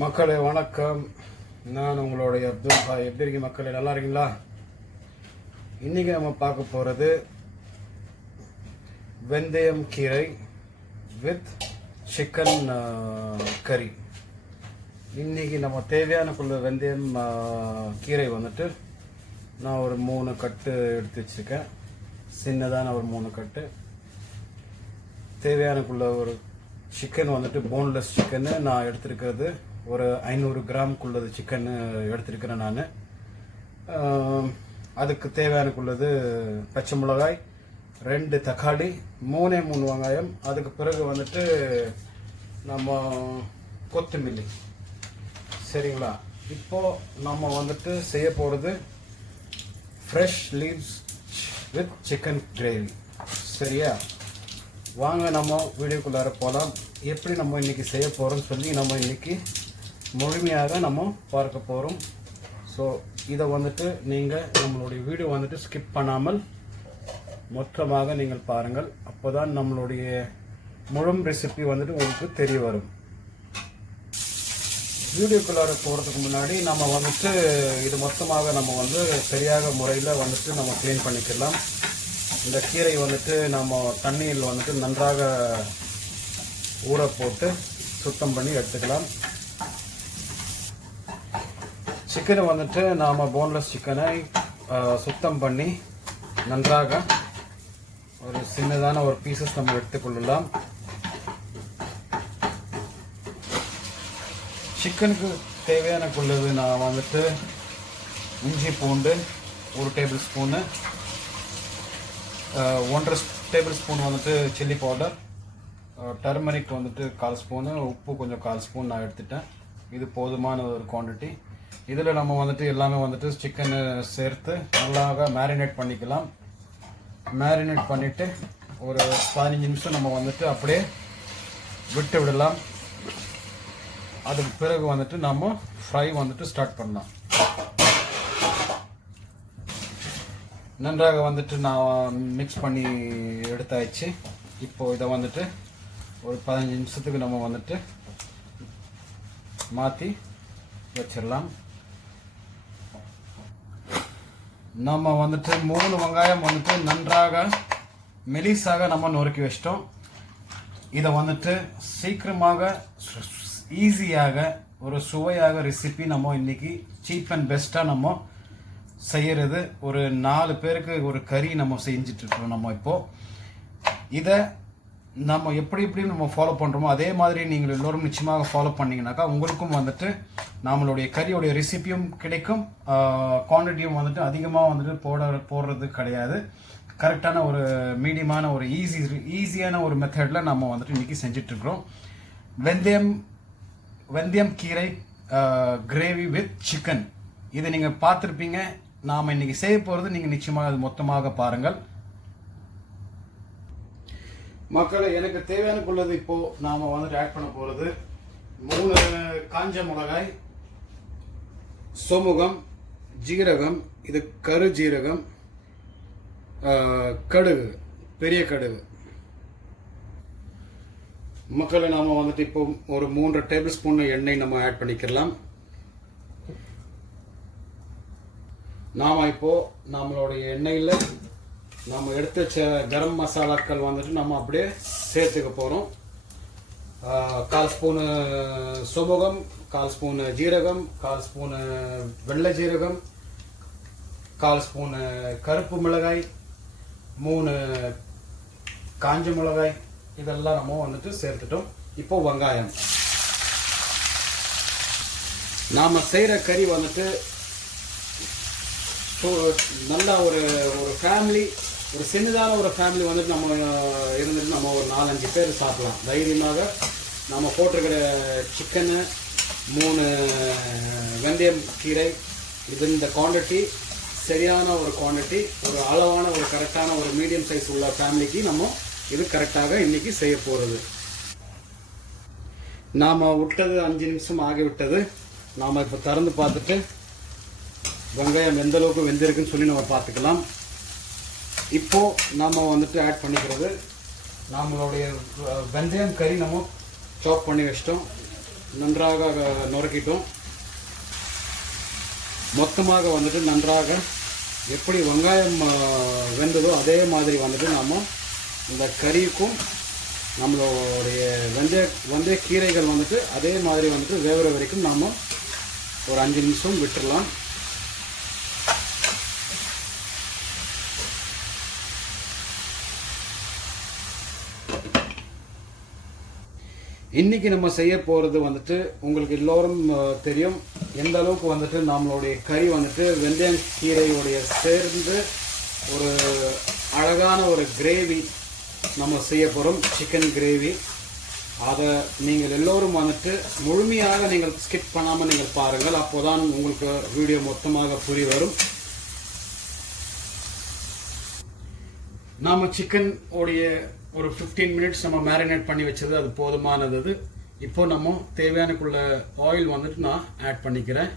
மக்களே வணக்கம். நான் உங்களுடைய அப்துல் பாய். எப்படி இருக்கீங்க மக்களே? நல்லா இருக்கீங்களா? இன்றைக்கி நம்ம பார்க்க போகிறது வெந்தயம் கீரை வித் சிக்கன் கறி. இன்றைக்கி நம்ம தேவையான வெந்தயம் கீரை வந்துட்டு நான் ஒரு 3 கட்டு எடுத்து வச்சுருக்கேன். சின்னதான ஒரு 3 கட்டு. தேவையான ஒரு சிக்கன் வந்துட்டு போன்லெஸ் சிக்கன்னு நான் எடுத்துருக்கிறது ஒரு 500 கிராமுக்குள்ளது சிக்கன் எடுத்துருக்கிறேன் நான். அதுக்கு தேவையானக்குள்ளது பச்சை மிளகாய், 2 தக்காளி, 3 வெங்காயம். அதுக்கு பிறகு வந்துட்டு நம்ம கொத்தமல்லி. சரிங்களா? இப்போது நம்ம வந்துட்டு செய்ய போகிறது fresh leaves with chicken gravy. சரியா? வாங்க நம்ம வீடியோக்குள்ளார போகலாம். எப்படி நம்ம இன்றைக்கி செய்ய போகிறோம்னு சொல்லி நம்ம இன்றைக்கி முழுமையாக நம்ம பார்க்க போகிறோம். ஸோ இதை வந்துட்டு நீங்கள் நம்மளுடைய வீடியோ வந்துட்டு ஸ்கிப் பண்ணாமல் மொத்தமாக நீங்கள் பாருங்கள். அப்போ தான் நம்மளுடைய முழு ரெசிபி வந்துட்டு உங்களுக்கு தெரிய வரும். வீடியோக்குள்ளார போகிறதுக்கு முன்னாடி நம்ம வந்துட்டு இது மொத்தமாக நம்ம வந்து சரியாக முறையில் வந்துட்டு நம்ம க்ளீன் பண்ணிக்கலாம். இந்த கீரை வந்துட்டு நம்ம தண்ணியில் வந்துட்டு நன்றாக ஊற போட்டு சுத்தம் பண்ணி எடுத்துக்கலாம். சிக்கனை வந்துட்டு நாம் போன்லெஸ் சிக்கனை சுத்தம் பண்ணி நன்றாக ஒரு சின்னதான ஒரு பீசஸ் நம்ம எடுத்துக்கொள்ளலாம். சிக்கனுக்கு தேவையான நான் வந்துட்டு இஞ்சி பூண்டு 1 டேபிள் ஸ்பூனு, 1.5 டேபிள் ஸ்பூன் வந்துட்டு சில்லி பவுடர், டர்மரிக் வந்துட்டு 1/4 ஸ்பூனு, உப்பு கொஞ்சம் 1/4 ஸ்பூன் நான் எடுத்துட்டேன். இது போதுமான ஒரு குவான்டிட்டி. இதில் நம்ம வந்துட்டு எல்லாமே வந்துட்டு சிக்கனை சேர்த்து நல்லாக மேரினேட் பண்ணிக்கலாம். மேரினேட் பண்ணிவிட்டு ஒரு 15 நிமிஷம் நம்ம வந்துட்டு அப்படியே விட்டு விடலாம். அதுக்கு பிறகு வந்துட்டு நம்ம ஃப்ரை வந்துட்டு ஸ்டார்ட் பண்ணலாம். நன்றாக வந்துட்டு நான் மிக்ஸ் பண்ணி எடுத்தாச்சு. இப்போது இதை வந்துட்டு ஒரு 15 நிமிஷத்துக்கு நம்ம வந்துட்டு மாற்றி வச்சிடலாம். நம்ம வந்துட்டு 3 வெங்காயம் வந்துட்டு நன்றாக மெலிசாக நம்ம நொறுக்கி வச்சிட்டோம். இதை வந்துட்டு சீக்கிரமாக ஈஸியாக ஒரு சுவையாக ரெசிபி நம்ம இன்றைக்கி சீப் அண்ட் பெஸ்ட்டாக நம்ம செய்கிறது. ஒரு 4 பேருக்கு ஒரு கறி நம்ம செஞ்சிட்ருக்கோம். நம்ம இப்போது இதை நம்ம எப்படி நம்ம ஃபாலோ பண்ணுறோமோ அதே மாதிரி நீங்கள் எல்லோரும் நிச்சயமாக ஃபாலோ பண்ணிங்கனாக்கா உங்களுக்கும் வந்துட்டு நம்மளுடைய கறியோடைய ரெசிபியும் கிடைக்கும். குவான்டிட்டியும் வந்துட்டு அதிகமாக வந்துட்டு போடுறது கிடையாது. கரெக்டான ஒரு மீடியமான ஒரு ஈஸியான ஒரு மெத்தடில் நம்ம வந்துட்டு இன்றைக்கி செஞ்சிட்ருக்குறோம். வெந்தயம் கீரை கிரேவி வித் சிக்கன். இதை நீங்கள் பார்த்துருப்பீங்க. நாம் இன்றைக்கி செய்ய போகிறது நீங்கள் நிச்சயமாக அது மொத்தமாக பாருங்கள். மக்களை எனக்கு தேவையானக்குள்ளது இப்போது நாம் வந்துட்டு ஆட் பண்ண போகிறது 3 காஞ்ச மிளகாய், சோமுகம், ஜீரகம், இது கரு ஜீரகம், கடுகு, பெரிய கடுகு. மக்களை நாம் வந்துட்டு இப்போ ஒரு 3 டேபிள் ஸ்பூன் எண்ணெய் நம்ம ஆட் பண்ணிக்கலாம். நாம் இப்போது நம்மளுடைய எண்ணெயில் நம்ம எடுத்து வச்ச கரம் மசாலாக்கள் வந்துட்டு நம்ம அப்படியே சேர்த்துக்க போகிறோம். 1/4 ஸ்பூனு சோமுகம், 1/4 ஸ்பூனு ஜீரகம், 1/4 ஸ்பூனு வெள்ளை ஜீரகம், 1/4 ஸ்பூனு கருப்பு மிளகாய், 3 காஞ்ச மிளகாய், இதெல்லாம் நம்ம வந்துட்டு சேர்த்துட்டோம். இப்போ வெங்காயம். நாம் செய்கிற கறி வந்துட்டு நல்லா ஒரு ஃபேமிலி, ஒரு சின்னதான ஒரு ஃபேமிலி வந்துட்டு நம்ம இருந்துட்டு நம்ம ஒரு 4-5 பேர் சாப்பிடலாம் தைரியமாக. நம்ம போட்டிருக்கிற சிக்கனு, 3 வெந்தயம் கீரை, இது இந்த குவான்டிட்டி சரியான ஒரு குவான்டிட்டி. ஒரு அளவான ஒரு கரெக்டான ஒரு மீடியம் சைஸ் உள்ள ஃபேமிலிக்கு நம்ம இது கரெக்டாக இன்றைக்கி செய்ய போகிறது. நாம் விட்டது 5 நிமிஷம் ஆகிவிட்டது. நாம் இப்போ திறந்து பார்த்துட்டு வெங்காயம் எந்த அளவுக்கு வெந்திருக்குன்னு சொல்லி நம்ம பார்த்துக்கலாம். இப்போது நம்ம வந்துட்டு ஆட் பண்ணிக்கிறது நம்மளுடைய வெந்தயம் கறி நம்ம சாப் பண்ணி வச்சிட்டோம். நன்றாக நுரக்கிட்டோம். மொத்தமாக வந்துட்டு நன்றாக எப்படி வெங்காயம் வெந்ததோ அதே மாதிரி வந்துட்டு நாம் இந்த கறிக்கும் நம்மளுடைய வெந்தய கீரைகள் வந்துட்டு அதே மாதிரி வந்துட்டு வேகிற வரைக்கும் நாம் ஒரு 5 நிமிஷம் விட்டுடலாம். இன்றைக்கி நம்ம செய்ய போகிறது வந்துட்டு உங்களுக்கு எல்லோரும் தெரியும் எந்த அளவுக்கு வந்துட்டு நம்மளுடைய கறி வந்துட்டு வெந்தயம் கீரையோடைய சேர்ந்து ஒரு அழகான ஒரு கிரேவி நம்ம செய்ய போகிறோம், சிக்கன் கிரேவி. அதை நீங்கள் எல்லோரும் வந்துட்டு முழுமையாக நீங்கள் ஸ்கிப் பண்ணாமல் நீங்கள் பாருங்கள், அப்போதான் உங்களுக்கு வீடியோ மொத்தமாக புரிய வரும். நாம் சிக்கன் உடைய ஒரு 15 மினிட்ஸ் நம்ம மேரினேட் பண்ணி வச்சது அது போதுமானது. இப்போ நம்ம தேவையானக்குள்ள ஆயில் வந்துட்டு நான் ஆட் பண்ணிக்கிறேன்.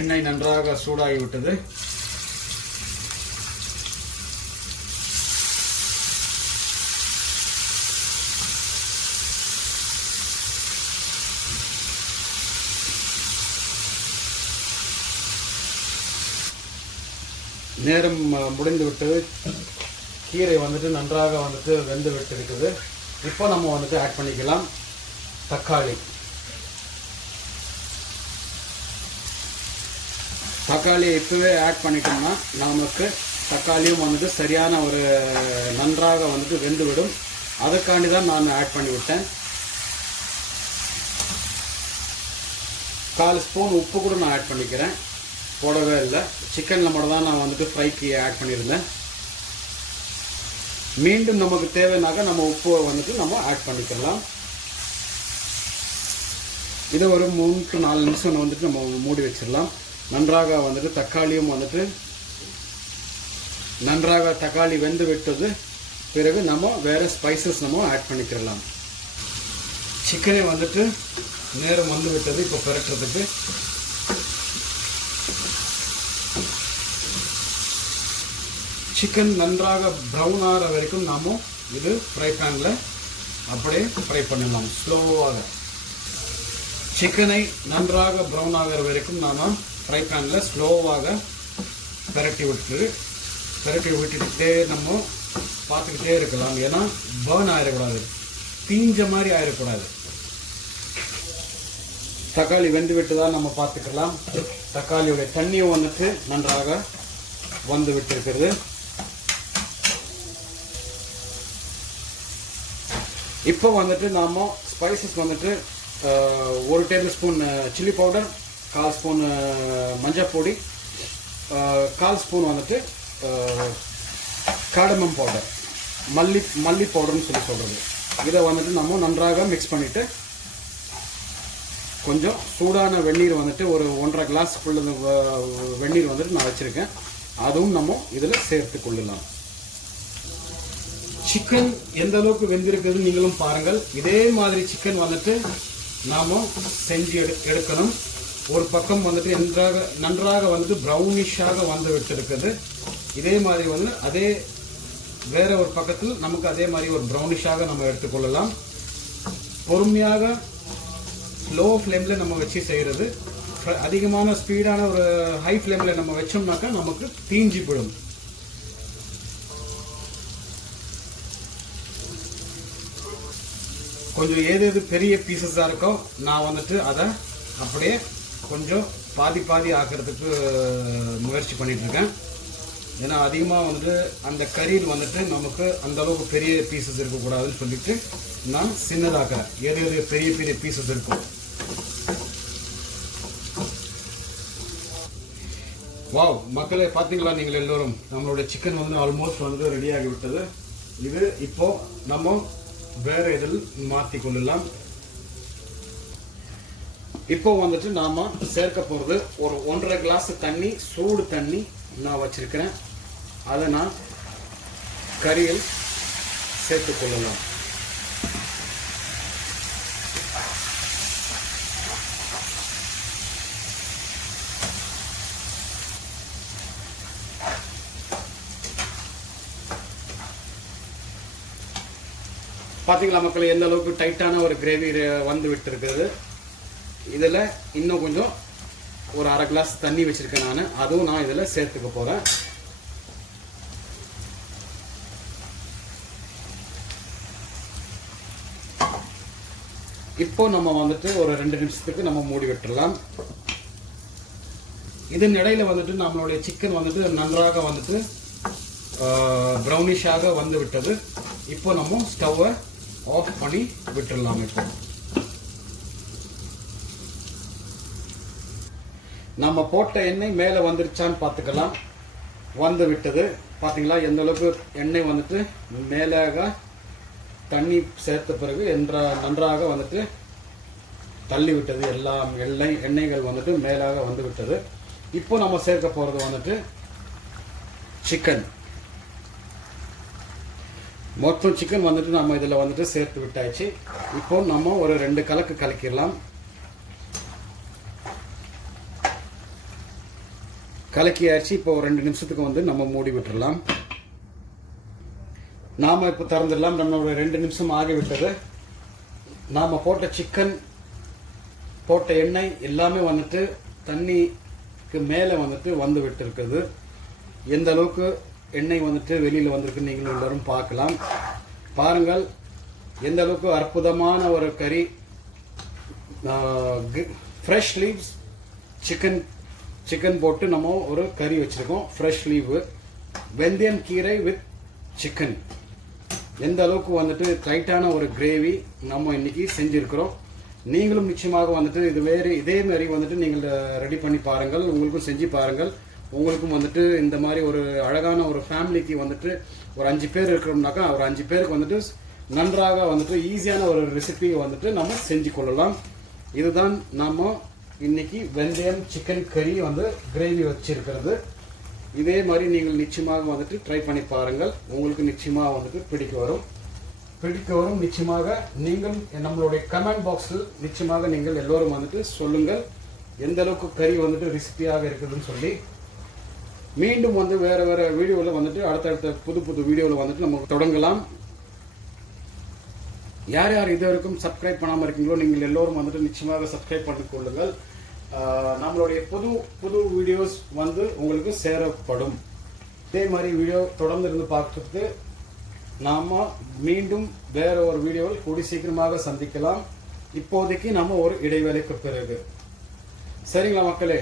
எண்ணெய் நன்றாக சூடாகி விட்டது. நேரம் முடிந்து விட்டது. கீரை வந்துட்டு நன்றாக வந்துட்டு வெந்து விட்டு இருக்குது. இப்போ நம்ம வந்துட்டு ஆட் பண்ணிக்கலாம் தக்காளி. தக்காளியை இப்போவே ஆட் பண்ணிட்டோம்னா நமக்கு தக்காளியும் வந்துட்டு சரியான ஒரு நன்றாக வந்துட்டு வெந்து விடும். அதுக்காண்டி தான் நான் ஆட் பண்ணி விட்டேன். 1/4 ஸ்பூன் உப்பு கூட நான் ஆட் பண்ணிக்கிறேன். போடவே இல்லை, சிக்கனில் மட்டும் தான் நான் வந்துட்டு ஃப்ரைக்கு ஆட் பண்ணியிருந்தேன். மீண்டும் நமக்கு தேவைனாக்க நம்ம உப்பு வந்துட்டு நம்ம ஆட் பண்ணிக்கலாம். இதை ஒரு 3 to 4 நிமிஷம் வந்துட்டு நம்ம மூடி வச்சிடலாம். நன்றாக வந்துட்டு தக்காளியும் வந்துட்டு நன்றாக தக்காளி வெந்து விட்டது பிறகு நம்ம வேறு ஸ்பைசஸ் நம்ம ஆட் பண்ணிக்கலாம். சிக்கனை வந்துட்டு நேரம் வந்து விட்டது. இப்போ பரட்டுறதுக்கு சிக்கன் நன்றாக ப்ரௌன் ஆகிற வரைக்கும் நாம் இது ஃப்ரை பேனில் அப்படியே ஃப்ரை பண்ணலாம். ஸ்லோவாக சிக்கனை நன்றாக ப்ரௌன் ஆகிற வரைக்கும் நாம் ஃப்ரை பேனில் ஸ்லோவாக பரட்டி விட்டுக்கிட்டே நம்ம பார்த்துக்கிட்டே இருக்கலாம். ஏன்னா பர்ன் ஆகிடக்கூடாது, தீஞ்ச மாதிரி ஆகிடக்கூடாது. தக்காளி வெந்து விட்டு தான் நம்ம பார்த்துக்கலாம். தக்காளியோடைய தண்ணியும் வந்துட்டு நன்றாக வந்து விட்டுருக்கிறது. இப்போ வந்துட்டு நாம் ஸ்பைசஸ் வந்துட்டு 1 table spoon chilli powder, 1/4 spoon மஞ்சள் பொடி, 1/4 ஸ்பூன் வந்துட்டு காடமம் பவுடர், மல்லி பவுடர்னு சொல்கிறது. இதை வந்துட்டு நம்ம நன்றாக மிக்ஸ் பண்ணிவிட்டு கொஞ்சம் சூடான வெந்நீர் வந்துட்டு ஒரு 1.5 கிளாஸ் வெந்நீர் வந்துட்டு நான் வச்சுருக்கேன். அதுவும் நம்ம இதில் சேர்த்து கொள்ளலாம். சிக்கன் எந்த அளவுக்கு வெந்திருக்குதுன்னு நீங்களும் பாருங்கள். இதே மாதிரி சிக்கன் வந்துட்டு நாம் செஞ்சு எடுக்கணும். ஒரு பக்கம் வந்துட்டு நன்றாக வந்துட்டு ப்ரௌனிஷாக வந்து விட்டுருக்குது. இதே மாதிரி வந்து அதே வேற ஒரு பக்கத்தில் நமக்கு அதே மாதிரி ஒரு ப்ரௌனிஷாக நம்ம எடுத்துக்கொள்ளலாம். பொறுமையாக லோ ஃப்ளேமில் நம்ம வச்சு செய்கிறது. அதிகமான ஸ்பீடான ஒரு ஹை ஃப்ளேமில் நம்ம வச்சோம்னாக்கா நமக்கு தீஞ்சி போயிடும். கொஞ்சம் ஏது பெரிய பீசஸாக இருக்கோ நான் வந்துட்டு அதை அப்படியே கொஞ்சம் பாதி ஆக்கிறதுக்கு முயற்சி பண்ணிகிட்ருக்கேன். ஏன்னா அதிகமாக வந்துட்டு அந்த கறியில் வந்துட்டு நமக்கு அந்தளவுக்கு பெரிய பீசஸ் இருக்கக்கூடாதுன்னு சொல்லிட்டு நான் சின்னதாக்கிறேன். எது பெரிய பீசஸ் இருக்கும். வாவ் மக்களே, பார்த்தீங்களா நீங்கள் எல்லோரும், நம்மளோட சிக்கன் வந்து ஆல்மோஸ்ட் வந்து ரெடி ஆகி விட்டது. இது இப்போ நம்ம வேற இதில் மாற்றி கொள்ளலாம். இப்போ வந்துட்டு நாம சேர்க்க போகிறது ஒரு 1.5 கிளாஸ் தண்ணி, சூடு தண்ணி நான் வச்சிருக்கிறேன். அதை நான் கறியில் சேர்த்து கொள்ளலாம். பார்த்தீங்களா மக்கள், எந்த அளவுக்கு டைட்டான ஒரு கிரேவி வந்து விட்டுருக்குது. இதில் இன்னும் கொஞ்சம் ஒரு அரை கிளாஸ் தண்ணி வச்சுருக்கேன் நான், அதுவும் நான் இதில் சேர்த்துக்க போகிறேன். இப்போ நம்ம வந்துட்டு ஒரு 2 நிமிஷத்துக்கு நம்ம மூடி விட்டுடலாம். இதன் இடையில வந்துட்டு நம்மளுடைய சிக்கன் வந்துட்டு நன்றாக வந்துட்டு ப்ரௌனிஷாக வந்து விட்டது. இப்போ நம்ம ஸ்டவ்வை ஆஃப் பண்ணி விட்டுடலாம். இப்போ நம்ம போட்ட எண்ணெய் மேலே வந்துருச்சான்னு பார்த்துக்கலாம். வந்து விட்டது. பார்த்தீங்களா எந்த அளவுக்கு எண்ணெய் வந்துட்டு மேலாக தண்ணி சேர்த்த பிறகு நன்றாக வந்துட்டு தள்ளி விட்டது. எல்லா எண்ணெய்கள் வந்துட்டு மேலாக வந்து விட்டது. இப்போ நம்ம சேர்க்க போகிறது வந்துட்டு சிக்கன். மொத்தம் சிக்கன் வந்துட்டு நம்ம இதில் வந்துட்டு சேர்த்து விட்டாச்சு. இப்போ நம்ம ஒரு 2 கலக்கு கலக்கிடலாம். கலக்கியாச்சு. இப்போ ஒரு 2 நிமிஷத்துக்கு வந்து நம்ம மூடி விட்டுடலாம். நாம் இப்போ திறந்துடலாம். நம்மளோட 2 நிமிஷம் ஆகிவிட்டது. நாம் போட்ட சிக்கன், போட்ட எண்ணெய் எல்லாமே வந்துட்டு தண்ணிக்கு மேலே வந்துட்டு வந்து விட்டு இருக்குது. எந்த அளவுக்கு எண்ணெய் வந்துட்டு வெளியில் வந்திருக்கு நீங்கள் எல்லாரும் பார்க்கலாம். பாருங்கள் எந்த அளவுக்கு அற்புதமான ஒரு கறி. ஃப்ரெஷ் லீவ்ஸ் சிக்கன் போட்டு நம்ம ஒரு கறி வச்சுருக்கோம். ஃப்ரெஷ் லீவு வெந்தயம் கீரை வித் சிக்கன். எந்த அளவுக்கு வந்துட்டு டைட்டான ஒரு கிரேவி நம்ம இன்னைக்கு செஞ்சுருக்கிறோம். நீங்களும் நிச்சயமாக வந்துட்டு இதே மாதிரி வந்துட்டு நீங்கள் ரெடி பண்ணி பாருங்கள். உங்களுக்கும் செஞ்சு பாருங்கள். உங்களுக்கும் வந்துட்டு இந்த மாதிரி ஒரு அழகான ஒரு ஃபேமிலிக்கு வந்துட்டு ஒரு 5 பேர் இருக்கிறோம்னாக்கா ஒரு 5 பேருக்கு வந்துட்டு நன்றாக வந்துட்டு ஈஸியான ஒரு ரெசிபியை வந்துட்டு நம்ம செஞ்சு கொள்ளலாம். இதுதான் நம்ம இன்னைக்கு வெந்தயம் சிக்கன் கறி வந்து கிரேவி வச்சிருக்கிறது. இதே மாதிரி நீங்கள் நிச்சயமாக வந்துட்டு ட்ரை பண்ணி பாருங்கள். உங்களுக்கு நிச்சயமாக வந்துட்டு பிடிக்க வரும். நிச்சயமாக நீங்கள் நம்மளுடைய கமெண்ட் பாக்ஸில் நிச்சயமாக நீங்கள் எல்லோரும் வந்துட்டு சொல்லுங்கள் எந்த அளவுக்கு கறி வந்துட்டு ரெசிபியாக இருக்குதுன்னு சொல்லி. மீண்டும் வந்து வேற வீடியோவில் வந்துட்டு அடுத்தடுத்த புது வீடியோவில் வந்துட்டு நம்ம தொடங்கலாம். யார் இது வரைக்கும் சப்ஸ்கிரைப் பண்ணாமல் இருக்கீங்களோ நீங்கள் எல்லோரும் வந்துட்டு நிச்சயமாக சப்ஸ்கிரைப் பண்ணி கொள்ளுங்கள். நம்மளுடைய புது வீடியோஸ் வந்து உங்களுக்கு சேரப்படும். இதே மாதிரி வீடியோ தொடர்ந்து இருந்து பார்க்கறதுக்கு நாம் மீண்டும் வேற ஒரு வீடியோவில் கூடி சீக்கிரமாக சந்திக்கலாம். இப்போதைக்கு நம்ம ஒரு இடைவேளைக்கு பிறகு. சரிங்களா மக்களே?